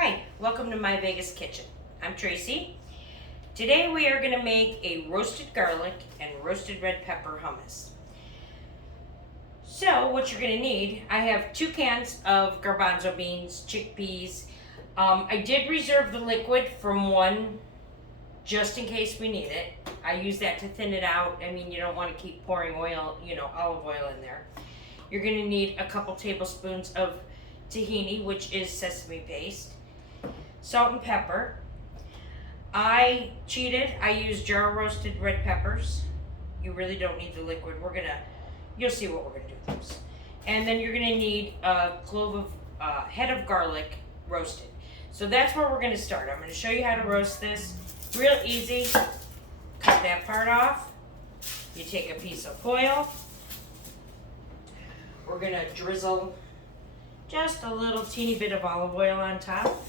Hi, welcome to my Vegas kitchen. I'm Tracy. Today we are going to make a roasted garlic and roasted red pepper hummus. So what you're going to need, I have 2 cans of garbanzo beans, chickpeas. I did reserve the liquid from one just in case we need it. I use that to thin it out. I mean, you don't want to keep pouring oil, olive oil in there. You're going to need a couple tablespoons of tahini, which is sesame paste, salt and pepper. I cheated. I used jar roasted red peppers. You really don't need the liquid. You'll see what we're gonna do with those. And then you're gonna need a head of garlic roasted. So that's where we're gonna start. I'm gonna show you how to roast this. Real easy. Cut that part off. You take a piece of foil. We're gonna drizzle just a little teeny bit of olive oil on top.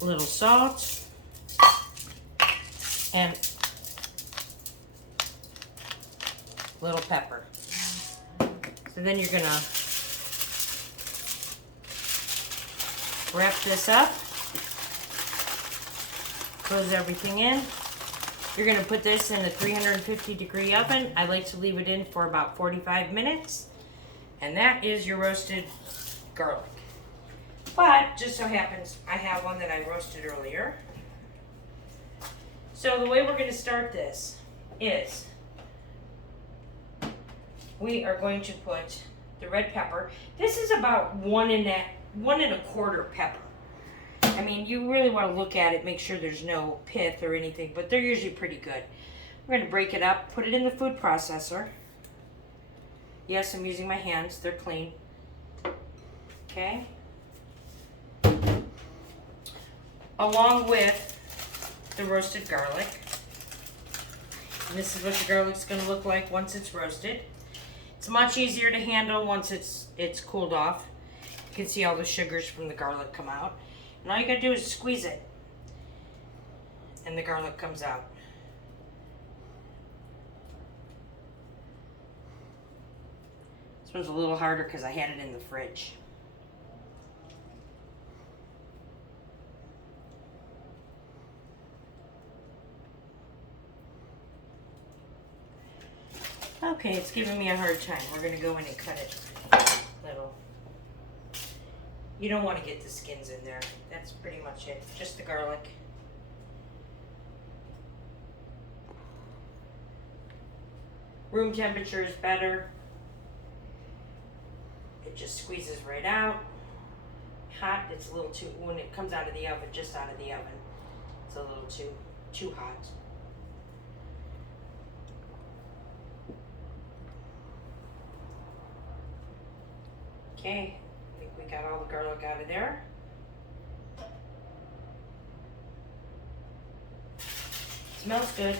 A little salt. And a little pepper. So then you're gonna wrap this up. Close everything in. You're going to put this in a 350-degree oven. I like to leave it in for about 45 minutes. And that is your roasted garlic. But, just so happens, I have one that I roasted earlier. So the way we're going to start this is we are going to put the red pepper. This is about 1 1/4 pepper. I mean, you really want to look at it, make sure there's no pith or anything, but they're usually pretty good. We're going to break it up, put it in the food processor. Yes, I'm using my hands. They're clean. Okay. Along with the roasted garlic. And this is what your garlic's going to look like once it's roasted. It's much easier to handle once it's cooled off. You can see all the sugars from the garlic come out. And all you gotta do is squeeze it. And the garlic comes out. This one's a little harder because I had it in the fridge. Okay, it's giving me a hard time. We're gonna go in and cut it little. You don't want to get the skins in there. That's pretty much it. Just the garlic. Room temperature is better. It just squeezes right out. Hot, it's a little too, when it comes out of the oven, just out of the oven, it's a little too hot. Okay. I think we got all the garlic out of there. Smells good.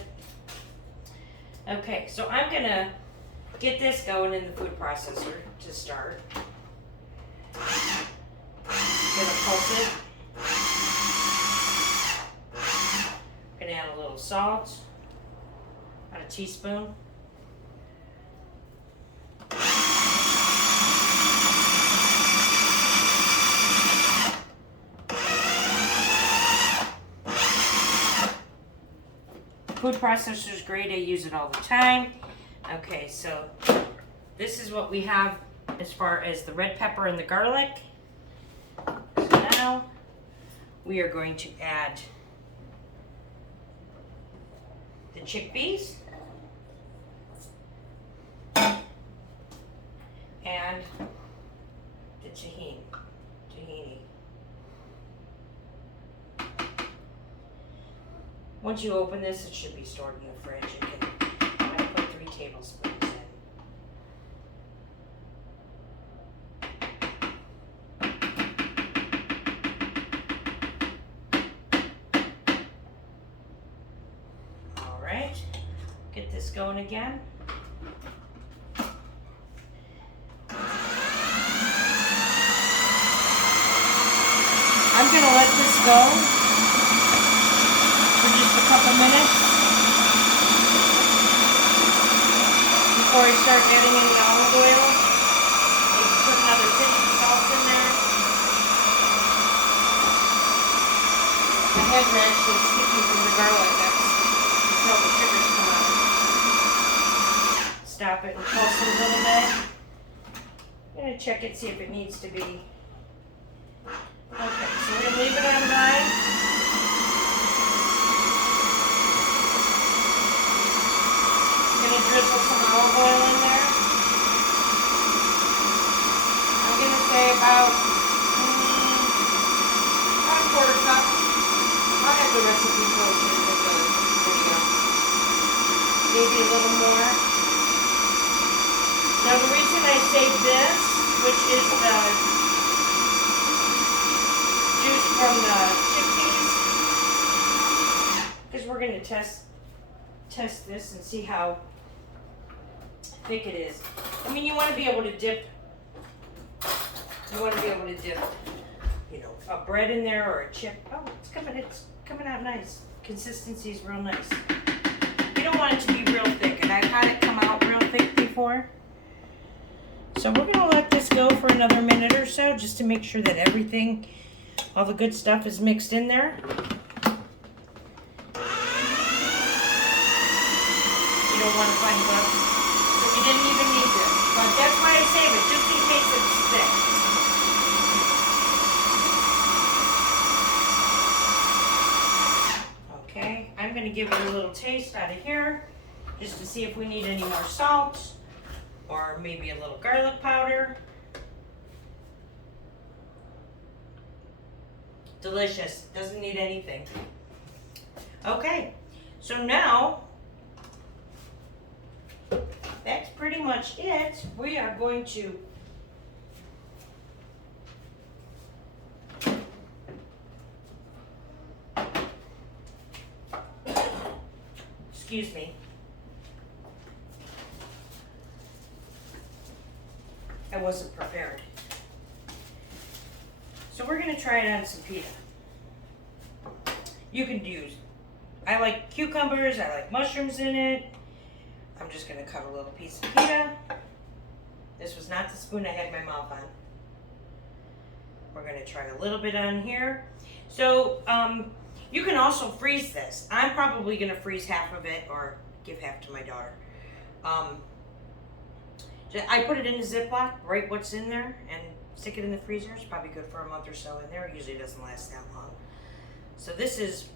Okay, so I'm gonna get this going in the food processor to start. Gonna pulse it. Gonna add a little salt, about a teaspoon. Food processor is great. I use it all the time. Okay, so this is what we have as far as the red pepper and the garlic. So now we are going to add the chickpeas and the tahini. Once you open this, it should be stored in the fridge. I'm going to put 3 tablespoons in. All right, get this going again. I'm going to let this go for just a couple minutes before I start adding in the olive oil. Maybe put another actually sticky from the garlic. That's until the sugars come out. Stop it and pulse it a little bit. I'm going to check it, see if it needs to be. Okay, so we're going to leave it on high. I'm going to drizzle some olive oil in there. I'm going to say about a quarter cup. I'll have the recipe posted with the video. Maybe a little more. Now the reason I saved this, which is the juice from the chickpeas, because we're going to test this and see how thick it is. I mean, you want to be able to dip. You want to be able to dip, you know, a bread in there or a chip. Oh, it's coming out nice. Consistency is real nice. You don't want it to be real thick, and I've had it come out real thick before. So we're gonna let this go for another minute or so, just to make sure that everything, all the good stuff is mixed in there. You don't want to find bugs. So you didn't even need this, but that's why I save it, just in case it's thick. I'm going to give it a little taste out of here just to see if we need any more salt or maybe a little garlic powder. Delicious. Doesn't need anything. Okay, so now that's pretty much it. We are going to excuse me. I wasn't prepared. So we're going to try it on some pita. You can use, I like cucumbers, I like mushrooms in it. I'm just going to cut a little piece of pita. This was not the spoon I had my mouth on. We're going to try a little bit on here. So, you can also freeze this. I'm probably going to freeze half of it or give half to my daughter. I put it in a Ziploc, write what's in there, and stick it in the freezer. It's probably good for a month or so in there. It usually doesn't last that long. So this is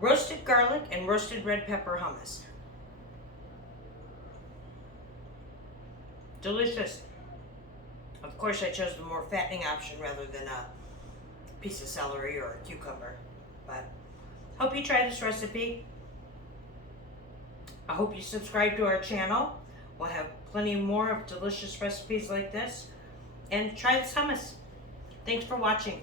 roasted garlic and roasted red pepper hummus. Delicious. Of course, I chose the more fattening option rather than a piece of celery or a cucumber. But hope you try this recipe. I hope you subscribe to our channel. We'll have plenty more of delicious recipes like this. And try this hummus. Thanks for watching.